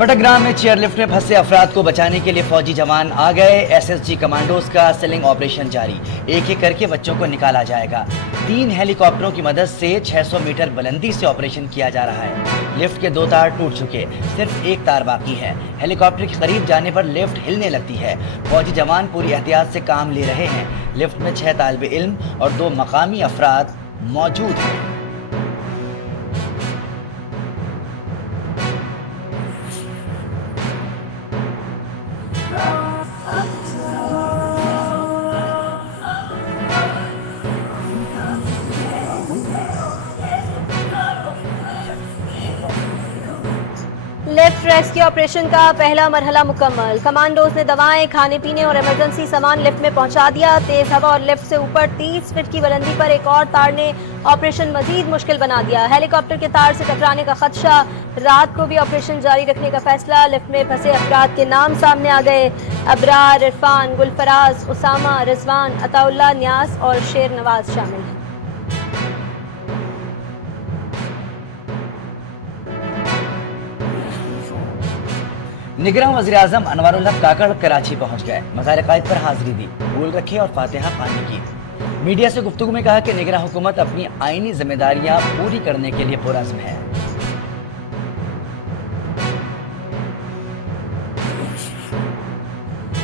बटग्राम में चेयरलिफ्ट में फंसे अफराद को बचाने के लिए फौजी जवान आ गए। एसएसजी कमांडोज का सेलिंग ऑपरेशन जारी, एक एक करके बच्चों को निकाला जाएगा। 3 हेलीकॉप्टरों की मदद से 600 मीटर बुलंदी से ऑपरेशन किया जा रहा है। लिफ्ट के 2 तार टूट चुके, सिर्फ एक तार बाकी है। हेलीकॉप्टर के करीब जाने पर लिफ्ट हिलने लगती है। फौजी जवान पूरी एहतियात से काम ले रहे हैं। लिफ्ट में 6 तालिबे इल्म और 2 मकामी अफराद मौजूद हैं। लिफ्ट रेस्क्यू ऑपरेशन का पहला मरहला मुकम्मल। कमांडोज ने दवाएं, खाने पीने और इमरजेंसी सामान लिफ्ट में पहुंचा दिया। तेज हवा और लिफ्ट से ऊपर 30 फीट की बुलंदी पर एक और तार ने ऑपरेशन मजीद मुश्किल बना दिया। हेलीकॉप्टर के तार से टकराने का खदशा, रात को भी ऑपरेशन जारी रखने का फैसला। लिफ्ट में फंसे अफराद के नाम सामने आ गए। अबरार, इरफान, गुलफराज, उसामा, रिजवान, अताउल्ला, न्यास और शेर नवाज शामिल हैं। निगरान वज़ीर-ए-आज़म अनवारुल हक काकड़ कराची पहुंच गए। मज़ार क़ाइद पर हाजिरी दी, फूल रखे और फातिहा ख़्वानी की। मीडिया से गुफ्तगू में कहा कि निगरान हुकूमत अपनी आईनी जिम्मेदारियां पूरी करने के लिए पुरज़्म है।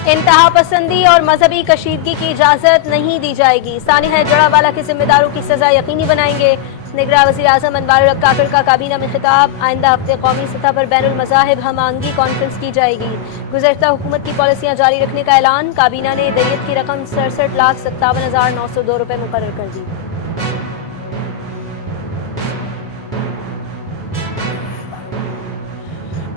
इंतहा पसंदी और मजहबी कशीदगी की इजाजत नहीं दी जाएगी। सानिया जड़ावाला के जिम्मेदारों की सजा यकीनी बनाएंगे। निगरान वज़ीर-ए-आज़म अनवारुल हक काकड़ का काबीना में खिताब। आइंदा हफ्ते कौमी सतह पर बैनुल मज़ाहिब हम-आहंगी कॉन्फ्रेंस की जाएगी। गुज़श्ता हुकूमत की पॉलिसियाँ जारी रखने का ऐलान। काबीना ने दैयत की रकम 67,57,902 रुपये मुकर्रर कर दी।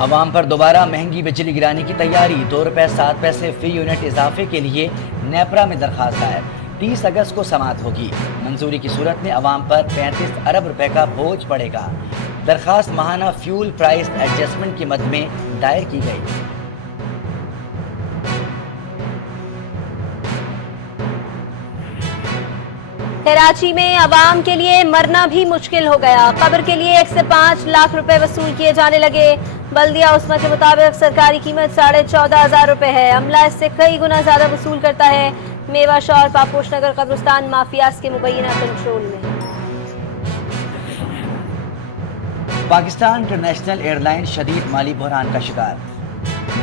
अवाम पर दोबारा महंगी बिजली गिराने की तैयारी। 2 रुपए 7 पैसे फी यूनिट इजाफे के लिए नेपरा में दरखास्त दायर। 30 अगस्त को समाअत होगी। मंजूरी की सूरत में अवाम पर 35 अरब रुपए का बोझ पड़ेगा। दरखास्त माहाना फ्यूल प्राइस एडजस्टमेंट की मद में दायर की गई। कराची में अवाम के लिए मरना भी मुश्किल हो गया। कब्र के लिए 1 से 5 लाख रुपए वसूल किए जाने लगे। बल्दिया उस्मा के मुताबिक सरकारी कीमत 14,500 रुपए है। अमला इससे कई गुना ज्यादा वसूल करता है। मेवा शौर पापोश नगर कब्रिस्तान माफियाज के मुबैना कंट्रोल में। पाकिस्तान इंटरनेशनल एयरलाइन शदीद माली बहरान का शिकार।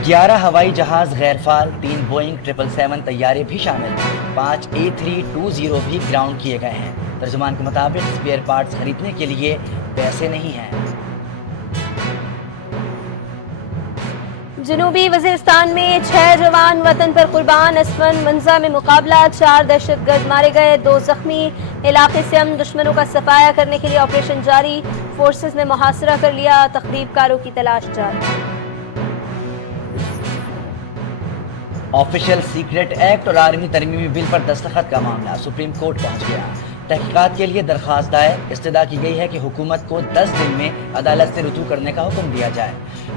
11 हवाई जहाज गैरफाल, 3 बोइंग 777 तैयारे भी शामिल, 5 A320 भी ग्राउंड किए गए हैं। तर्जुमान के मुताबिक स्पेयर पार्ट्स खरीदने के लिए पैसे नहीं हैं। जनूबी वजीरिस्तान में 6 जवान वतन पर कुर्बान। असफन मंजा में मुकाबला, 4 दहशतगर्द मारे गए, 2 जख्मी। इलाके से हम दुश्मनों का सफाया करने के लिए ऑपरेशन जारी। फोर्सेस ने मुहासरा कर लिया। तखरीबकारों की तलाश जारी। ऑफिशियल सीक्रेट एक्ट और आर्मी तरमीमी बिल पर दस्तखत का मामला सुप्रीम कोर्ट पहुंच गया। तहकीकात के लिए दरखास्त दायर। इस्तदा की गई है कि हुकूमत को 10 दिन में अदालत से रुजू करने का हुक्म दिया जाए।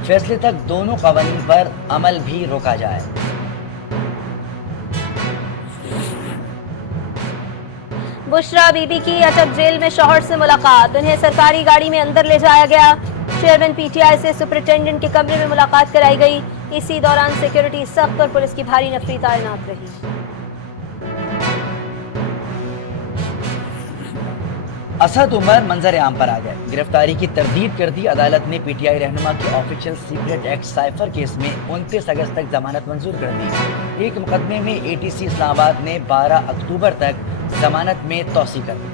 फैसले तक दोनों कवानीन पर अमल भी रोका जाए। बुशरा बीबी की अटक जेल में शौहर से मुलाकात। उन्हें सरकारी गाड़ी में अंदर ले जाया गया। चेयरमैन पीटीआई से सुपरिटेंडेंट के कमरे में मुलाकात कराई गई। इसी दौरान सिक्योरिटी सख्त और पुलिस की भारी नफरी तैनात रही। असद उमर मंजर आम पर आ गए। गिरफ्तारी की तरदीद कर दी। अदालत ने पीटीआई रहनुमा के official secret act cipher case में 29 अगस्त तक जमानत मंजूर कर दी। एक मुकदमे में एटीसी इस्लामाबाद ने 12 अक्टूबर तक जमानत में तौसी कर दी।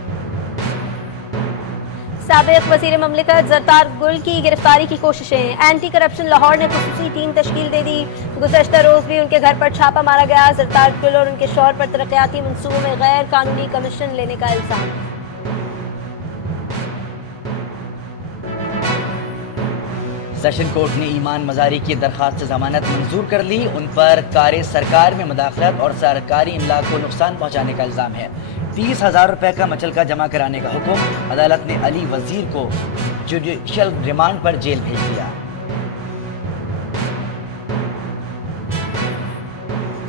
साबिक वजीर ममलिकत जरतार गुल की गिरफ्तारी की कोशिशें। एंटी करप्शन लाहौर ने खुसूसी टीम तश्कील दे दी। गुज़श्ता रोज भी उनके घर पर छापा मारा गया। जरतार गुल और उनके शौहर पर तरक्याती मंसूबों में गैर कानूनी कमीशन लेने का इल्जाम। सेशन कोर्ट ने ईमान मजारी की दरखास्त से जमानत मंजूर कर ली। उन पर कार्य सरकार में मुदाखलत और सरकारी इमलाक को नुकसान पहुंचाने का इल्जाम है। 30,000 रुपए का मचलका जमा कराने का हुक्म। अदालत ने अली वजीर को जुडिशियल रिमांड पर जेल भेज दिया।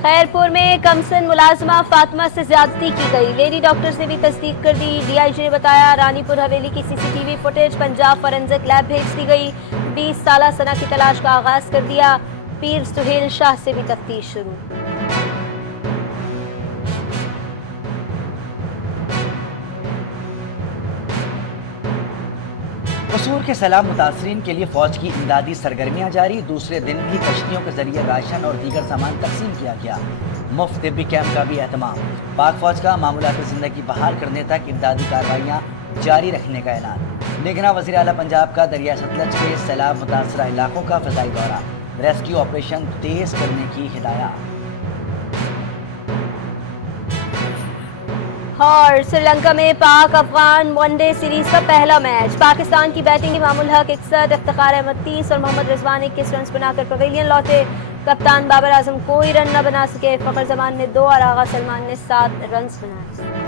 खैरपुर में कमसन मुलाजमा फातिमा से ज्यादती की गई। लेडी डॉक्टर से भी तस्दीक कर दी। डीआईजी ने बताया रानीपुर हवेली की CCTV footage Punjab forensic lab भेज दी गई। 20 साला सना की तलाश का आगाज कर दिया। पीर सुहेल शाह से भी तफ्तीश शुरू। कसूर के सैलाब मुतासरीन के लिए फौज की इमदादी सरगर्मियां जारी। दूसरे दिन भी कश्तियों के जरिए राशन और दीगर सामान तकसीम किया गया। मुफ्त तिब्बी कैंप का भी एहतमाम। पाक फौज का मामूलात जिंदगी बहाल करने तक इमदादी कार्रवाइयाँ जारी रखने का ऐलान। निगरान वज़ीर आला पंजाब का दरिया सतलज के सैलाब मुतासरा इलाकों का फ़ज़ाई दौरा। रेस्क्यू ऑपरेशन तेज करने की हिदायत। और श्रीलंका में पाक अफगान वनडे सीरीज का पहला मैच। पाकिस्तान की बैटिंग इमामुल हक 61, इफ्तिखार अहमद 30 और मोहम्मद रिजवान 21 रन बनाकर पवेलियन लौटे। कप्तान बाबर आजम कोई रन न बना सके। फखर जमान ने 2 और आगा सलमान ने 7 रन बनाए।